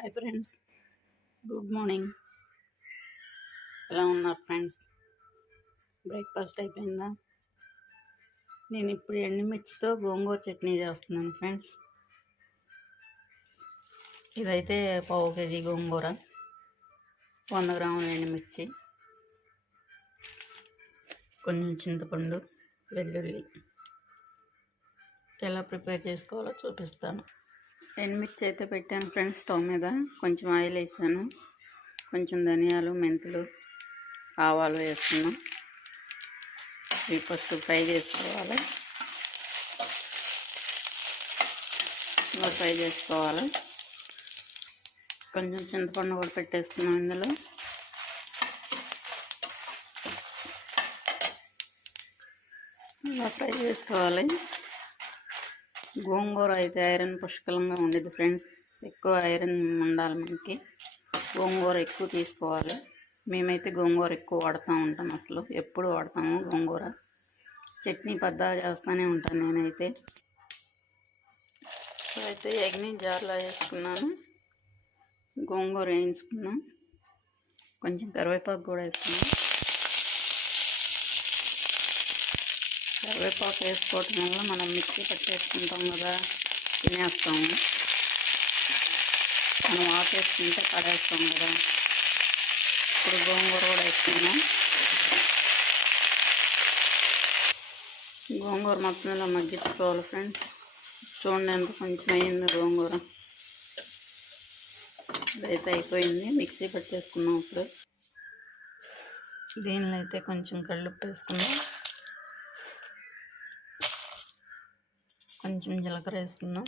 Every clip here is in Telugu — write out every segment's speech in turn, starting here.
Hi friends, good morning. ఎలా ఉన్నారు ఫ్రెండ్స్? బ్రేక్ఫాస్ట్ అయిపోయిందా? నేను ఇప్పుడు ఎండుమిర్చితో గోంగూర చట్నీ చేస్తున్నాను ఫ్రెండ్స్. ఇదైతే పావు కేజీ గోంగూర, 100 గ్రాముల ఎండుమిర్చి, కొంచెం చింతపండు, వెల్లుల్లి. ఎలా ప్రిపేర్ చేసుకోవాలో చూపిస్తాను. ఎండుమిర్చి అయితే పెట్టాను ఫ్రెండ్స్ స్టవ్ మీద. కొంచెం ఆయిల్ వేసాను, కొంచెం ధనియాలు, మెంతులు, ఆవాలు వేస్తున్నాం. ఇవి ఫస్ట్ ఫ్రై చేసుకోవాలి. ఇలా ఫ్రై చేసుకోవాలి. కొంచెం చింతపండు కూడా పెట్టేస్తున్నాం ఇందులో. ఇలా ఫ్రై చేసుకోవాలి. గోంగూర అయితే ఐరన్ పుష్కలంగా ఉండేది ఫ్రెండ్స్. ఎక్కువ ఐరన్ ఉండాలి మనకి. గోంగూర ఎక్కువ తీసుకోవాలి. మేమైతే గోంగూర ఎక్కువ వాడుతూ ఉంటాం. అసలు ఎప్పుడు వాడతాము గోంగూర. చట్నీ పద్దా చేస్తూనే ఉంటాను నేనైతే. అయితే ఎగ్ని జార్లో వేసుకున్నాను. గోంగూర వేయించుకున్నాం. కొంచెం కరివేపాకు కూడా వేసుకున్నాం. కరివేపాకు వేసుకోవటం వల్ల మనం మిక్సీ పట్టేసుకుంటాం కదా, తినేస్తాము. మనం ఆపేసుకుంటే పడేస్తాం కదా. ఇప్పుడు గోంగూర కూడా వేసుకున్నాం. గోంగూర మొత్తం ఇలా మగ్గించుకోవాలి ఫ్రెండ్స్. చూడండి ఎంత కొంచెం అయింది గోంగూర. ఇదైతే అయిపోయింది. మిక్సీ పట్టేసుకున్నాం. ఇప్పుడు దీనిలో అయితే కొంచెం కల్లుప్పు వేసుకున్నాం, కొంచెం జీలకర్ర వేసుకున్నాం,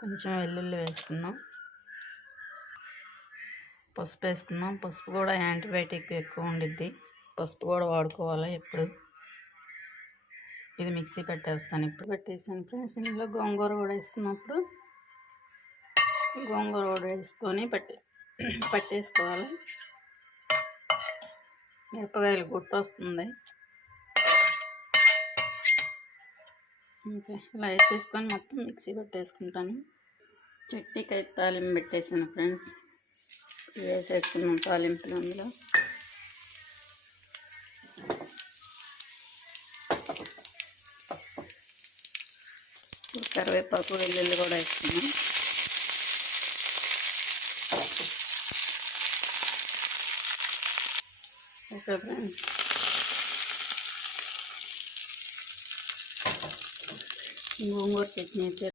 కొంచెం వెల్లుల్లి వేసుకున్నాం, పసుపు వేసుకున్నాం. పసుపు కూడా యాంటీబయాటిక్ ఎక్కువ ఉండిద్ది. పసుపు కూడా వాడుకోవాలి ఎప్పుడు. ఇది మిక్సీ పెట్టేస్తాను. ఇప్పుడు పెట్టేసాను ఫ్రెండ్స్. ఇందులో గోంగూర కూడా వేసుకున్నప్పుడు గోంగూర కూడా వేసుకొని పట్టేసుకోవాలి. మిరపకాయలు గుట్టు వస్తుంది. ఓకే, ఇలా వేసేసుకొని మొత్తం మిక్సీ పెట్టేసుకుంటాను. చట్నీకి అయితే తాలింపు పెట్టేసాను ఫ్రెండ్స్. వేసేసుకున్నాం తాలింపులు అందులో. కరివేపాకు, వెల్లుల్లి కూడా వేసుకున్నాం. ఓకే ఫ్రెండ్స్, గోంగూర చట్నీ అయితే